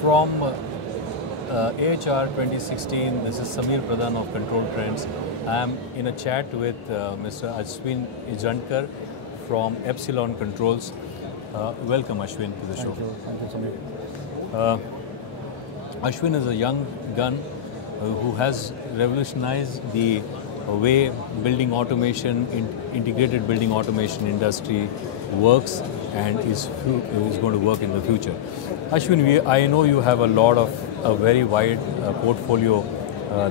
From ACREX2016, this is Samir Pradhan of ControlTrends. I am in a chat with Mr. Ashwin Ijantkar from Epsilon Controls. Welcome, Ashwin, to the show. Thank you, Samir. Ashwin is a young gun who has revolutionized the way building automation, integrated building automation industry works and is going to work in the future. Ashwin, I know you have a very wide portfolio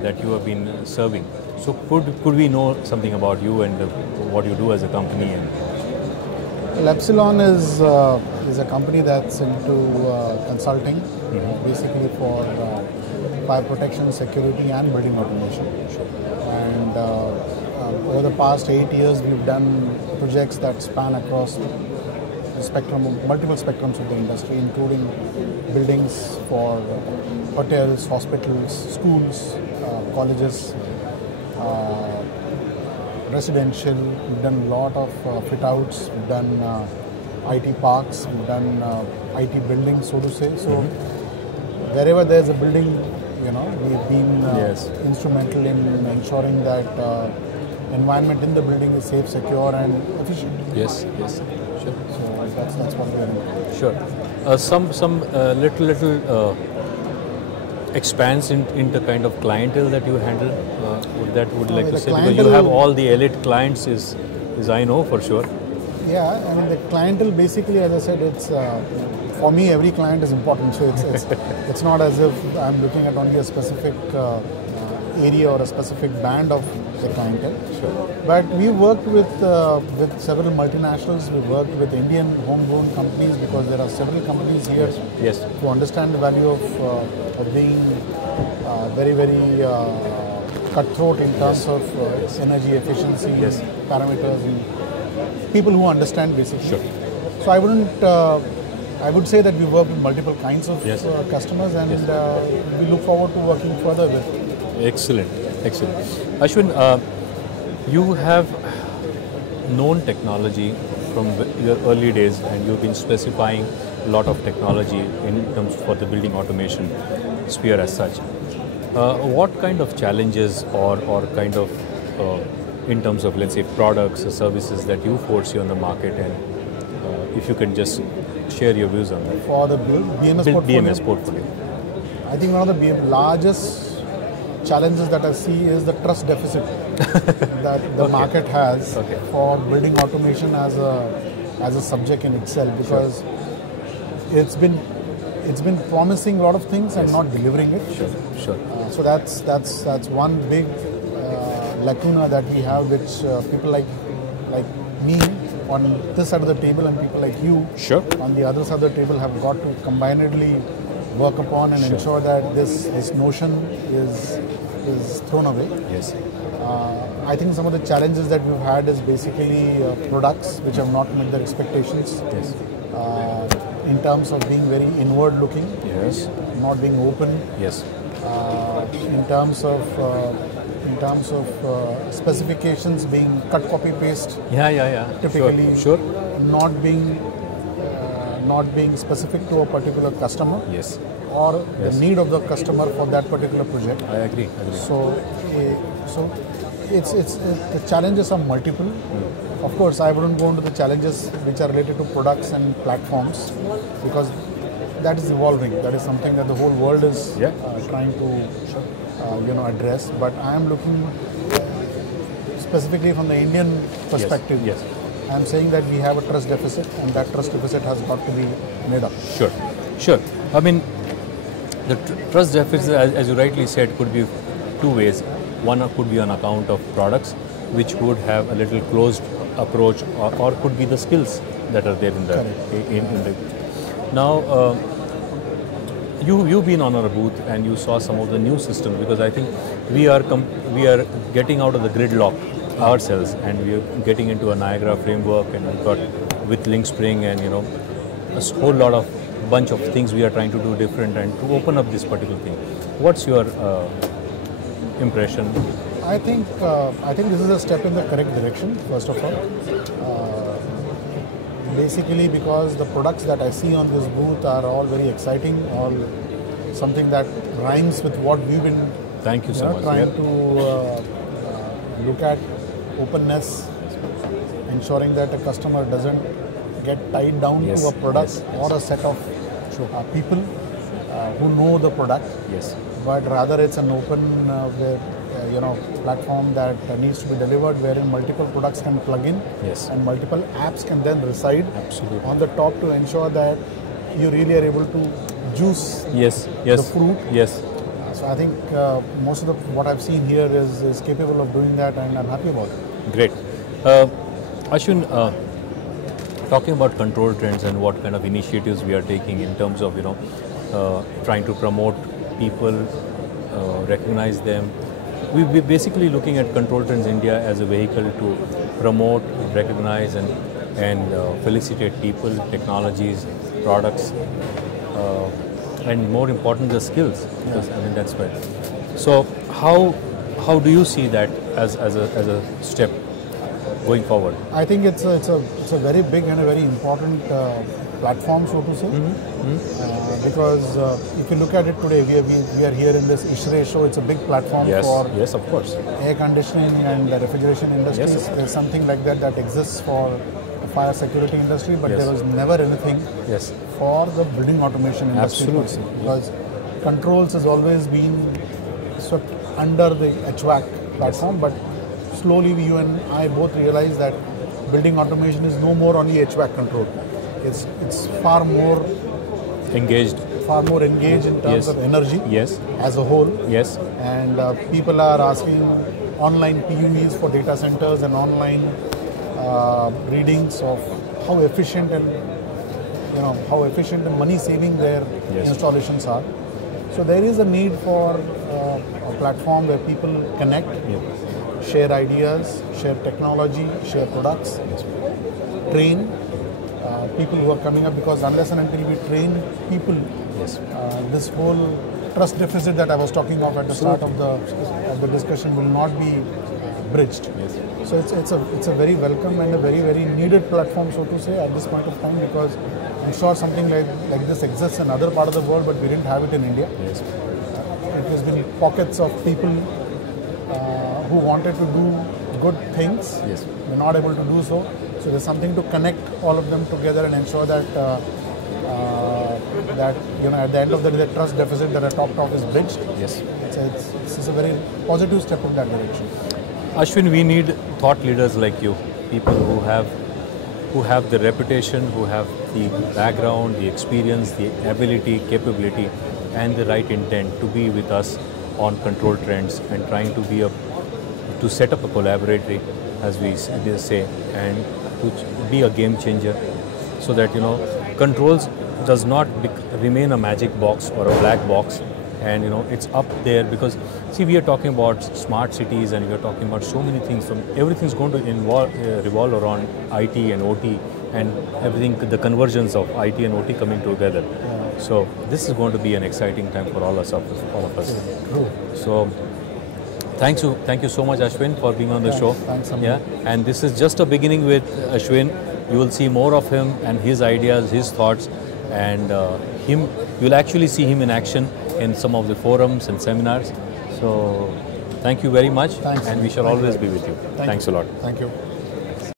that you have been serving. So could we know something about you and what you do as a company? Well, Epsilon is a company that's into consulting, basically for fire protection, security, and building automation. Sure. And over the past 8 years, we've done projects that span across the spectrum, multiple spectrums of the industry, including buildings for hotels, hospitals, schools, colleges, residential. We've done a lot of fit-outs. We've done IT parks. We've done IT buildings, so to say. So wherever there's a building, we've been instrumental in ensuring that environment in the building is safe, secure, and efficient. Yes, sure. So that's what we're doing. Sure. Some little expands in the kind of clientele that you handle. Would like to say, because you have all the elite clients, is I know for sure. Yeah, I mean the clientele basically, as I said, it's for me every client is important. So it's not as if I'm looking at only a specific area or a specific band of the clientele. Sure. But we worked with several multinationals. We worked with Indian homegrown companies because there are several companies here who understand the value of being very cutthroat in terms of energy efficiency parameters, and people who understand basically. Sure. So I would say that we work with multiple kinds of customers, and we look forward to working further with. Excellent. Ashwin, you have known technology from your early days, and you've been specifying a lot of technology in terms for the building automation sphere as such. What kind of challenges or kind of in terms of, let's say, products or services that you foresee on the market, and if you can just share your views on that. For the BMS portfolio? I think one of the largest challenges that I see is the trust deficit that the market has for building automation as a subject in itself, because it's been promising a lot of things and not delivering it. Sure. So that's one big lacuna that we have, which people like me on this side of the table and people like you on the other side of the table have got to combinedly work upon and ensure that this notion is thrown away. Yes. I think some of the challenges that we've had is basically products which have not met their expectations. Yes. In terms of being very inward looking. Yes. Not being open. Yes. In terms of specifications being cut, copy, paste. Typically, not being specific to a particular customer. Yes. Or the need of the customer for that particular project. I agree. So it's the challenges are multiple. Of course, I wouldn't go into the challenges which are related to products and platforms, because that is evolving. That is something that the whole world is trying to address. But I am looking specifically from the Indian perspective. Yes. I am saying that we have a trust deficit, and that trust deficit has got to be made up. Sure. I mean, the trust deficit, as you rightly said, could be two ways. One could be on account of products, which would have a little closed approach, or could be the skills that are there in the. Now, you've been on our booth and you saw some of the new systems, because I think we are getting out of the gridlock ourselves, and we are getting into a Niagara framework, and we've got with Link Spring and a whole lot of bunch of things we are trying to do different and to open up this particular thing. What's your impression? I think this is a step in the correct direction, first of all. Basically because the products that I see on this booth are all very exciting, all something that rhymes with what we've been Thank you so much. trying to look at openness, ensuring that a customer doesn't get tied down Yes, to a product yes, or a set of people who know the product, Yes. but rather it's an open platform that needs to be delivered, wherein multiple products can plug in Yes. and multiple apps can then reside Absolutely. on the top to ensure that you really are able to juice Yes. the Yes. fruit. Yes. So I think most of what I've seen here is capable of doing that, and I'm happy about it. Great. Ashwin, talking about control trends and what kind of initiatives we are taking in terms of trying to promote people, recognize them. We're basically looking at Control Trends India as a vehicle to promote, recognize, and felicitate people, technologies, products, and more important, the skills. Because, I mean, that's why. So, how do you see that as a step going forward? I think it's a very big and a very important platform, so to say, because if you look at it today, we are here in this ISHRE show. It's a big platform for Yes, of course. air conditioning and the refrigeration industries. Yes. There's something like that exists for the fire security industry, but Yes. there was never anything Yes. for the building automation industry. Absolutely. Because controls has always been swept under the HVAC platform, but slowly you and I both realize that building automation is no more only HVAC control. It's far more Engaged. in terms Yes. of energy Yes. as a whole. Yes. And people are asking online PUEs for data centers and online readings of how efficient and money saving their Yes. installations are. So there is a need for a platform where people connect, share ideas, share technology, share products, train people who are coming up, because unless and until we train people, this whole trust deficit that I was talking of at the start of the discussion will not be bridged. Yes. So it's a very welcome and a very, very needed platform, so to say, at this point of time, because I'm sure something like this exists in other part of the world, but we didn't have it in India. Yes. It has been pockets of people who wanted to do good things, Yes. were not able to do so. So there's something to connect all of them together and ensure that at the end of the day, the trust deficit that I talked of is bridged. Yes. It's a very positive step in that direction. Ashwin, we need thought leaders like you, people who have the reputation, who have the background, the experience, the ability, capability, and the right intent to be with us on Control Trends and trying to set up a collaboratory, as we say, and to be a game changer, so that controls does not remain a magic box or a black box, and it's up there, because see, we are talking about smart cities and we are talking about so many things. So everything's going to revolve around IT and OT and everything, the convergence of IT and OT coming together. So this is going to be an exciting time for all of us. So thank you so much, Ashwin, for being on the show. Thanks, Amit. Yeah, and this is just a beginning with Ashwin. You will see more of him and his ideas, his thoughts, and you'll actually see him in action in some of the forums and seminars. So thank you very much. Thanks. And we shall always be with you. Thanks a lot. Thank you.